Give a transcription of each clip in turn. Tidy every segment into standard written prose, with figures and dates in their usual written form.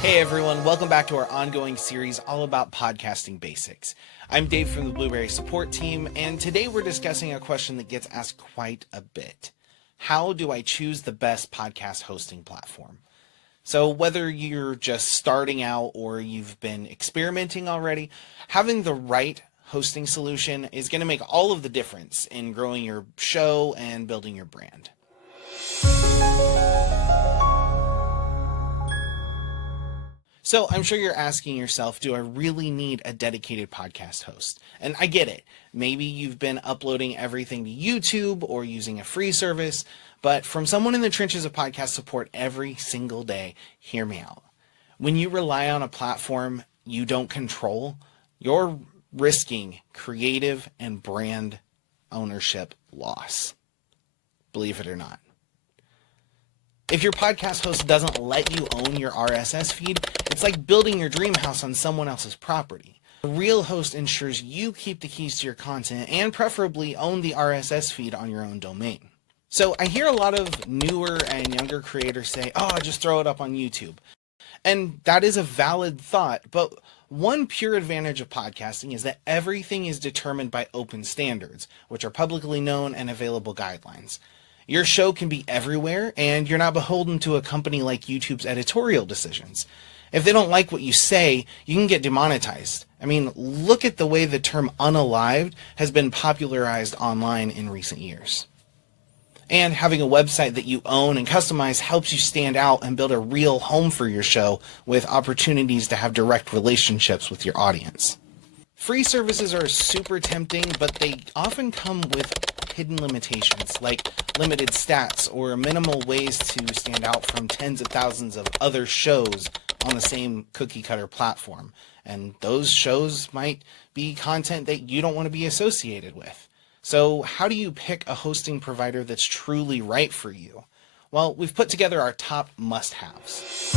Hey everyone, welcome back to our ongoing series all about podcasting basics. I'm Dave from the Blubrry support team, and today we're discussing a question that gets asked quite a bit. How do I choose the best podcast hosting platform? So whether you're just starting out or you've been experimenting already, having the right hosting solution is going to make all of the difference in growing your show and building your brand. So I'm sure you're asking yourself, do I really need a dedicated podcast host? And I get it. Maybe you've been uploading everything to YouTube or using a free service, but from someone in the trenches of podcast support every single day, hear me out. When you rely on a platform you don't control, you're risking creative and brand ownership loss. Believe it or not. If your podcast host doesn't let you own your RSS feed, it's like building your dream house on someone else's property. A real host ensures you keep the keys to your content and preferably own the RSS feed on your own domain. So I hear a lot of newer and younger creators say, just throw it up on YouTube. And that is a valid thought, but one pure advantage of podcasting is that everything is determined by open standards, which are publicly known and available guidelines. Your show can be everywhere, and you're not beholden to a company like YouTube's editorial decisions. If they don't like what you say, you can get demonetized. I mean, look at the way the term unalived has been popularized online in recent years. And having a website that you own and customize helps you stand out and build a real home for your show with opportunities to have direct relationships with your audience. Free services are super tempting, but they often come with hidden limitations like limited stats or minimal ways to stand out from tens of thousands of other shows on the same cookie cutter platform. And those shows might be content that you don't want to be associated with. So how do you pick a hosting provider that's truly right for you? Well, we've put together our top must-haves.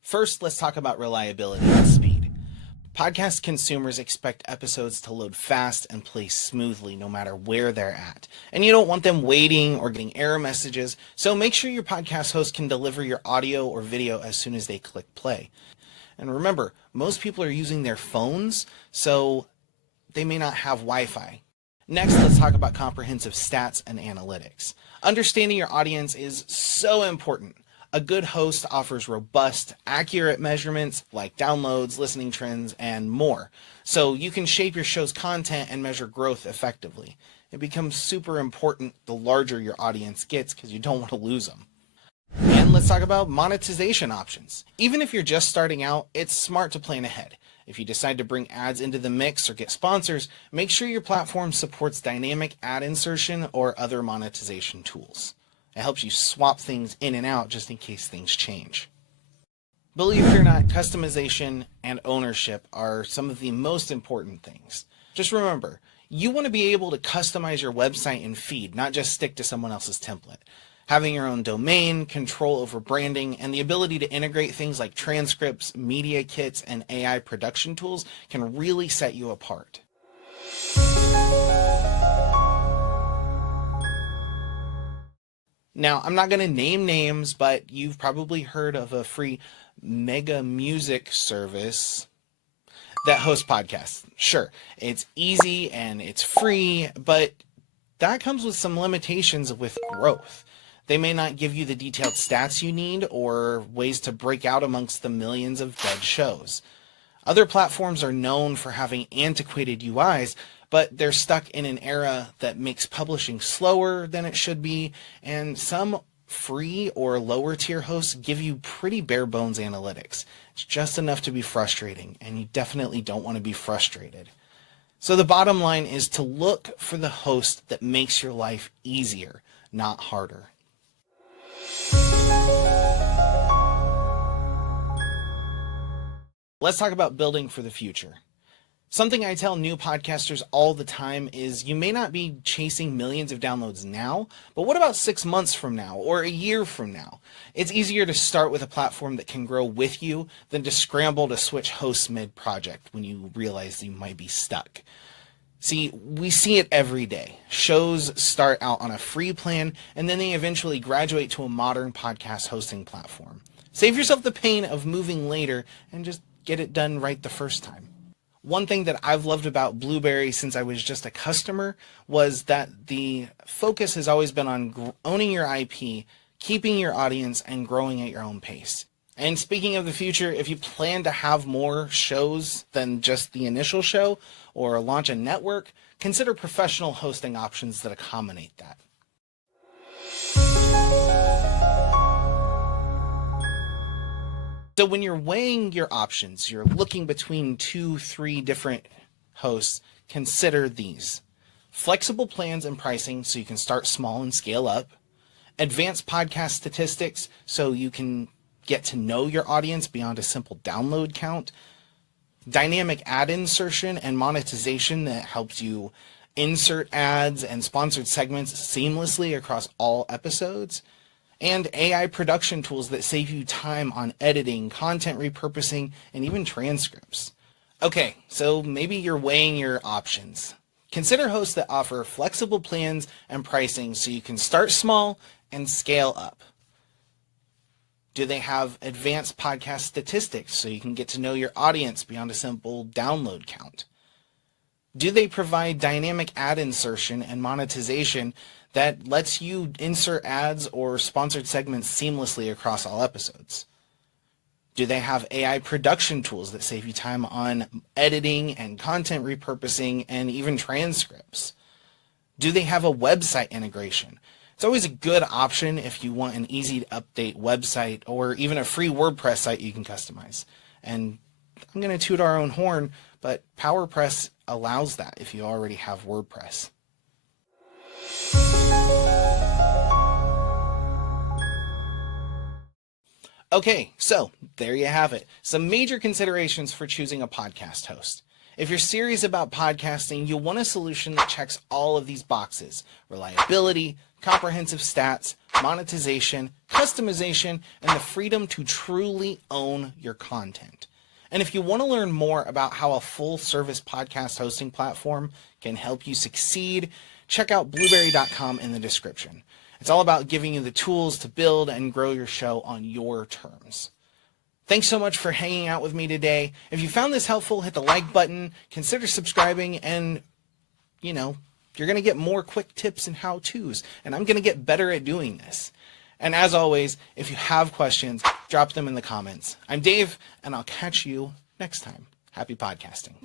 First, let's talk about reliability and speed. Podcast consumers expect episodes to load fast and play smoothly no matter where they're at. And you don't want them waiting or getting error messages, so make sure your podcast host can deliver your audio or video as soon as they click play. And remember, most people are using their phones, so they may not have Wi-Fi. Next, let's talk about comprehensive stats and analytics. Understanding your audience is so important. A good host offers robust, accurate measurements like downloads, listening trends, and more. So you can shape your show's content and measure growth effectively. It becomes super important the larger your audience gets because you don't want to lose them. And let's talk about monetization options. Even if you're just starting out, it's smart to plan ahead. If you decide to bring ads into the mix or get sponsors, make sure your platform supports dynamic ad insertion or other monetization tools. It helps you swap things in and out just in case things change. Believe it or not, customization and ownership are some of the most important things. Just remember, you want to be able to customize your website and feed, not just stick to someone else's template. Having your own domain, control over branding, and the ability to integrate things like transcripts, media kits, and AI production tools can really set you apart. Now, I'm not going to name names, but you've probably heard of a free mega music service that hosts podcasts. Sure, it's easy and it's free, but that comes with some limitations with growth. They may not give you the detailed stats you need or ways to break out amongst the millions of dead shows. Other platforms are known for having antiquated UIs, but they're stuck in an era that makes publishing slower than it should be, and some free or lower tier hosts give you pretty bare bones analytics. It's just enough to be frustrating, and you definitely don't want to be frustrated. So the bottom line is to look for the host that makes your life easier, not harder. Let's talk about building for the future. Something I tell new podcasters all the time is you may not be chasing millions of downloads now, but what about 6 months from now or a year from now? It's easier to start with a platform that can grow with you than to scramble to switch hosts mid-project when you realize you might be stuck. See, we see it every day. Shows start out on a free plan, and then they eventually graduate to a modern podcast hosting platform. Save yourself the pain of moving later and just get it done right the first time. One thing that I've loved about Blubrry since I was just a customer was that the focus has always been on owning your IP, keeping your audience, and growing at your own pace. And speaking of the future, if you plan to have more shows than just the initial show or launch a network, consider professional hosting options that accommodate that. So when you're weighing your options, you're looking between 2-3 different hosts, consider these. Flexible plans and pricing so you can start small and scale up. Advanced podcast statistics so you can get to know your audience beyond a simple download count. Dynamic ad insertion and monetization that helps you insert ads and sponsored segments seamlessly across all episodes. And AI production tools that save you time on editing, content repurposing, and even transcripts. Okay, so maybe you're weighing your options. Consider hosts that offer flexible plans and pricing so you can start small and scale up. Do they have advanced podcast statistics so you can get to know your audience beyond a simple download count? Do they provide dynamic ad insertion and monetization that lets you insert ads or sponsored segments seamlessly across all episodes? Do they have AI production tools that save you time on editing and content repurposing and even transcripts? Do they have a website integration? It's always a good option if you want an easy to update website or even a free WordPress site you can customize. And I'm going to toot our own horn, but PowerPress allows that if you already have WordPress. Okay, so there you have it. Some major considerations for choosing a podcast host. If you're serious about podcasting, you'll want a solution that checks all of these boxes: reliability, comprehensive stats, monetization, customization, and the freedom to truly own your content. And if you want to learn more about how a full-service podcast hosting platform can help you succeed, check out blubrry.com in the description. It's all about giving you the tools to build and grow your show on your terms. Thanks so much for hanging out with me today. If you found this helpful, hit the like button, consider subscribing, and, you're going to get more quick tips and how-tos, and I'm going to get better at doing this. And as always, if you have questions, drop them in the comments. I'm Dave, and I'll catch you next time. Happy podcasting.